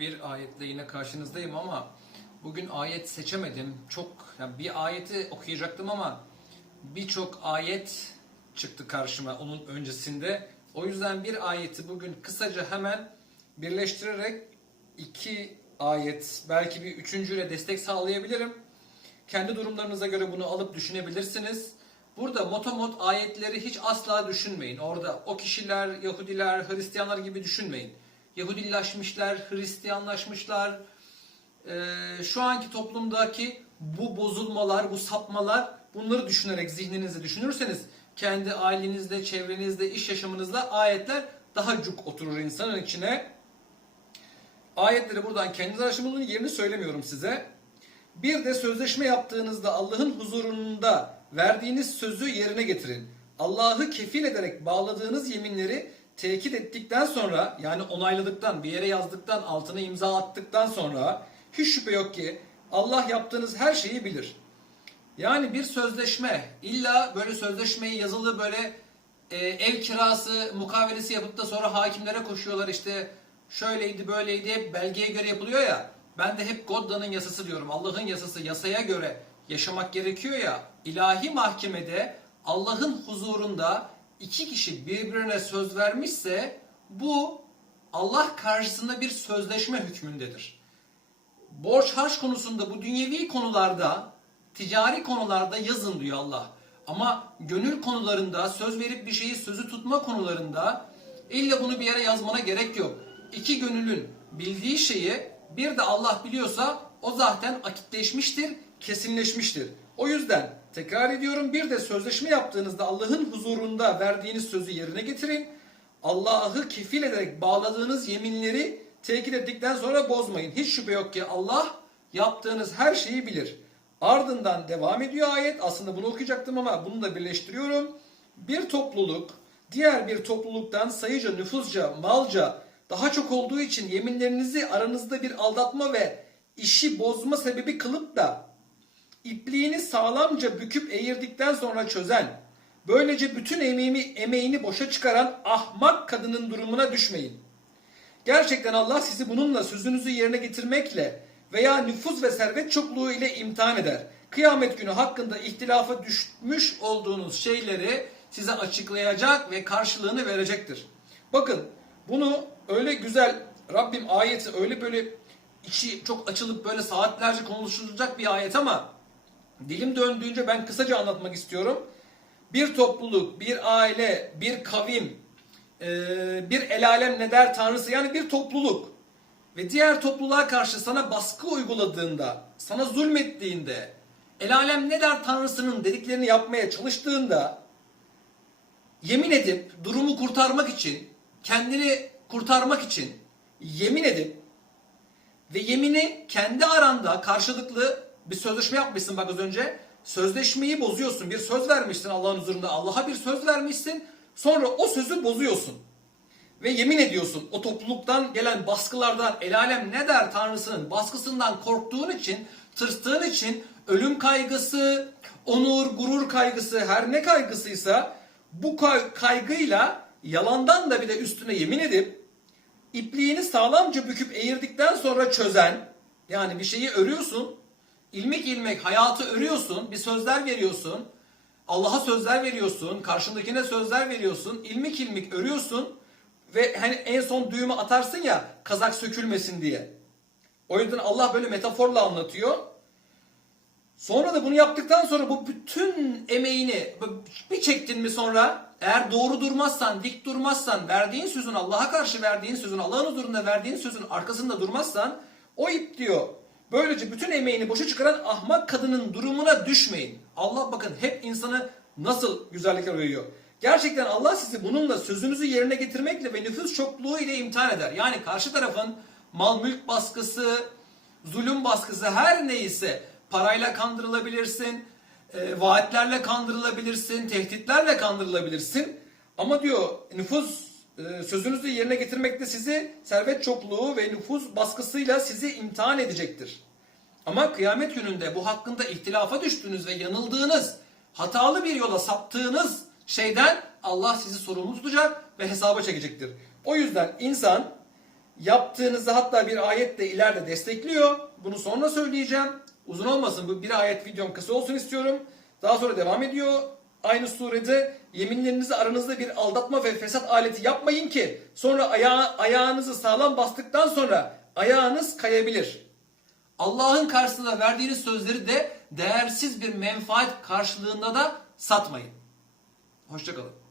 bir ayetle yine karşınızdayım ama bugün ayet seçemedim. Çok yani bir ayeti okuyacaktım ama birçok ayet çıktı karşıma onun öncesinde. O yüzden bir ayeti bugün kısaca hemen birleştirerek iki ayet belki bir üçüncüyle destek sağlayabilirim. Kendi durumlarınıza göre bunu alıp düşünebilirsiniz. Burada motomot ayetleri hiç asla düşünmeyin. Orada o kişiler, Yahudiler, Hristiyanlar gibi düşünmeyin. Yahudilaşmışlar, Hristiyanlaşmışlar. Ee, şu anki toplumdaki bu bozulmalar, bu sapmalar bunları düşünerek zihninizi düşünürseniz kendi ailenizde, çevrenizde, iş yaşamınızda ayetler daha cuk oturur insanın içine. Ayetleri buradan kendi araştırmanın yerini söylemiyorum size. Bir de sözleşme yaptığınızda Allah'ın huzurunda verdiğiniz sözü yerine getirin. Allah'ı kefil ederek bağladığınız yeminleri tekit ettikten sonra yani onayladıktan, bir yere yazdıktan, altına imza attıktan sonra hiç şüphe yok ki Allah yaptığınız her şeyi bilir. Yani bir sözleşme illa böyle sözleşmeyi yazılı böyle e, ev kirası mukavelesi yapıp da sonra hakimlere koşuyorlar işte şöyleydi böyleydi hep belgeye göre yapılıyor ya. Ben de hep Godda'nın yasası diyorum. Allah'ın yasası yasaya göre yaşamak gerekiyor ya. İlahi mahkemede Allah'ın huzurunda iki kişi birbirine söz vermişse bu Allah karşısında bir sözleşme hükmündedir. Borç harç konusunda bu dünyevi konularda, ticari konularda yazın diyor Allah. Ama gönül konularında, söz verip bir şeyi sözü tutma konularında illa bunu bir yere yazmana gerek yok. İki gönülün bildiği şeyi bir de Allah biliyorsa o zaten akitleşmiştir, kesinleşmiştir. O yüzden tekrar ediyorum bir de sözleşme yaptığınızda Allah'ın huzurunda verdiğiniz sözü yerine getirin. Allah'ı kefil ederek bağladığınız yeminleri tekit ettikten sonra bozmayın. Hiç şüphe yok ki Allah yaptığınız her şeyi bilir. Ardından devam ediyor ayet. Aslında bunu okuyacaktım ama bunu da birleştiriyorum. Bir topluluk diğer bir topluluktan sayıca, nüfusça, malca daha çok olduğu için yeminlerinizi aranızda bir aldatma ve işi bozma sebebi kılıp da ipliğini sağlamca büküp eğirdikten sonra çözen, böylece bütün emeğimi, emeğini boşa çıkaran ahmak kadının durumuna düşmeyin. Gerçekten Allah sizi bununla sözünüzü yerine getirmekle veya nüfuz ve servet çokluğu ile imtihan eder. Kıyamet günü hakkında ihtilafa düşmüş olduğunuz şeyleri size açıklayacak ve karşılığını verecektir. Bakın bunu öyle güzel Rabbim ayeti öyle böyle içi çok açılıp böyle saatlerce konuşulacak bir ayet ama dilim döndüğünce ben kısaca anlatmak istiyorum. Bir topluluk, bir aile, bir kavim, e, bir el alem ne der tanrısı yani bir topluluk ve diğer topluluğa karşı sana baskı uyguladığında, sana zulmettiğinde, el alem ne der tanrısının dediklerini yapmaya çalıştığında yemin edip durumu kurtarmak için, kendini kurtarmak için yemin edip ve yemini kendi aranda karşılıklı bir sözleşme yapmışsın bak az önce. Sözleşmeyi bozuyorsun. Bir söz vermişsin Allah'ın huzurunda. Allah'a bir söz vermişsin. Sonra o sözü bozuyorsun. Ve yemin ediyorsun o topluluktan gelen baskılardan el alem ne der Tanrısının baskısından korktuğun için, tırstığın için ölüm kaygısı, onur, gurur kaygısı her ne kaygısıysa bu kay- kaygıyla yalandan da bir de üstüne yemin edip ipliğini sağlamca büküp eğirdikten sonra çözen yani bir şeyi örüyorsun ilmek ilmek hayatı örüyorsun bir sözler veriyorsun Allah'a sözler veriyorsun karşındakine sözler veriyorsun ilmek ilmek örüyorsun ve hani en son düğümü atarsın ya kazak sökülmesin diye. O yüzden Allah böyle metaforla anlatıyor. Sonra da bunu yaptıktan sonra bu bütün emeğini bir çektin mi sonra eğer doğru durmazsan, dik durmazsan, verdiğin sözün Allah'a karşı verdiğin sözün, Allah'ın huzurunda verdiğin sözün arkasında durmazsan o ip diyor. Böylece bütün emeğini boşa çıkaran ahmak kadının durumuna düşmeyin. Allah bakın hep insanı nasıl güzellikler övüyor. Gerçekten Allah sizi bununla sözünüzü yerine getirmekle ve nüfus çokluğu ile imtihan eder. Yani karşı tarafın mal mülk baskısı, zulüm baskısı her neyse parayla kandırılabilirsin, e, vaatlerle kandırılabilirsin, tehditlerle kandırılabilirsin. Ama diyor nüfus sözünüzü yerine getirmekte sizi servet çokluğu ve nüfus baskısıyla sizi imtihan edecektir. Ama kıyamet gününde bu hakkında ihtilafa düştüğünüz ve yanıldığınız, hatalı bir yola saptığınız şeyden Allah sizi sorumlu tutacak ve hesaba çekecektir. O yüzden insan yaptığınızı hatta bir ayet de ileride destekliyor. Bunu sonra söyleyeceğim. Uzun olmasın bu bir ayet videom kısa olsun istiyorum. Daha sonra devam ediyor. Aynı surede yeminlerinizi aranızda bir aldatma ve fesat aleti yapmayın ki sonra ayağı, ayağınızı sağlam bastıktan sonra ayağınız kayabilir. Allah'ın karşısında verdiğiniz sözleri de değersiz bir menfaat karşılığında da satmayın. Hoşçakalın.